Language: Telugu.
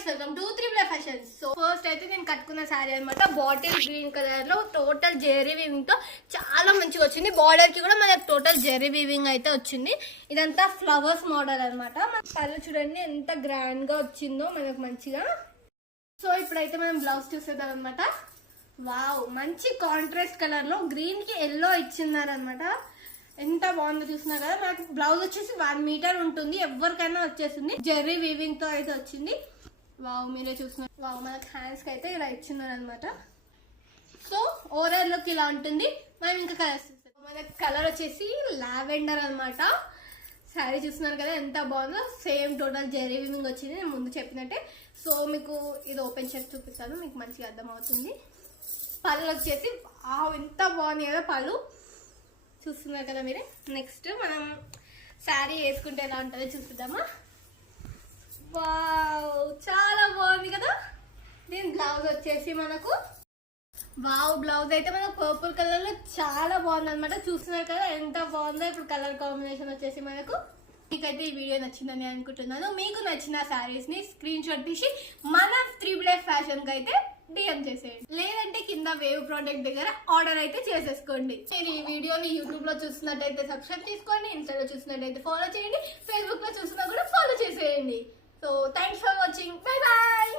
Guys, welcome to triple fashion. So first అయితే నేను కట్టుకున్న శారీ అనమాట. బాటిల్ గ్రీన్ కలర్ లో టోటల్ జెరీ వీవింగ్ తో చాలా మంచిగా వచ్చింది. బార్డర్ కి కూడా మనకి టోటల్ జెరీ వీవింగ్ అయితే వచ్చింది. ఇదంతా ఫ్లవర్స్ మోడల్ అనమాట. మన కళ్ళు చూడండి ఎంత గ్రాండ్ గా వచ్చిందో మనకు మంచిగా. సో ఇప్పుడైతే మనం బ్లౌజ్ చూసేద్దాం అనమాట. వావ్, మంచి కాంట్రాస్ట్ కలర్ లో గ్రీన్ కి ఎల్లో ఇచ్చిన్నారనమాట. ఎంత బాగుందో చూస్తున్నారు కదా. మనకు బ్లౌజ్ వచ్చేసి 1 మీటర్ ఉంటుంది, ఎవరికైనా వచ్చేసింది. జెర్రీ వీవింగ్ తో అయితే వచ్చింది. వావ్, మీరే చూస్తున్నారు. వావ్, మనకు హ్యాండ్స్ కి అయితే ఇలా ఇచ్చిన్నారు అనమాట. సో ఓవరాల్ లుక్ ఇలా ఉంటుంది. మనం ఇంకా కలర్స్ చూస్తాం. మనకి కలర్ వచ్చేసి లావెండర్ అనమాట. శారీ చూస్తున్నారు కదా ఎంత బాగుందో. సేమ్ టోటల్ జెర్రీ వీవింగ్ వచ్చింది నేను ముందు చెప్పినట్టే. సో మీకు ఇది ఓపెన్ చేసి చూపిస్తాను, మీకు మంచిగా అర్థమవుతుంది. పళ్ళు వచ్చేసి వావ్ ఎంత బాగుంది కదా పళ్ళు, చూస్తున్నారు కదా మీరే. నెక్స్ట్ మనం శారీ వేసుకుంటే ఎలా ఉంటుందో చూపిద్దామా. వావ్, చాలా బాగుంది కదా. దీని బ్లౌజ్ వచ్చేసి మనకు వావ్, బ్లౌజ్ అయితే మనకు పర్పుల్ కలర్ లో చాలా బాగుంది అనమాట. చూస్తున్నారు కదా ఎంత బాగుందో. ఇప్పుడు కలర్ కాంబినేషన్ వచ్చేసి మనకు. మీకైతే ఈ వీడియో నచ్చిందని అనుకుంటున్నాను. మీకు నచ్చిన శారీస్ ని స్క్రీన్ షాట్ తీసి మన త్రిబుల్ ఫ్యాషన్ కి అయితే డిఎం చేసేయండి, లేదంటే కింద వేవ్ ప్రోడక్ట్ దగ్గర ఆర్డర్ అయితే చేసేసుకోండి. మీరు ఈ వీడియోని యూట్యూబ్ లో చూస్తున్నట్టయితే సబ్స్క్రైబ్ చేసుకోండి, ఇన్స్టాలో చూస్తున్నట్టయితే ఫాలో చేయండి, ఫేస్బుక్ లో చూస్తున్నా కూడా ఫాలో చేసేయండి. So thanks for watching, bye bye.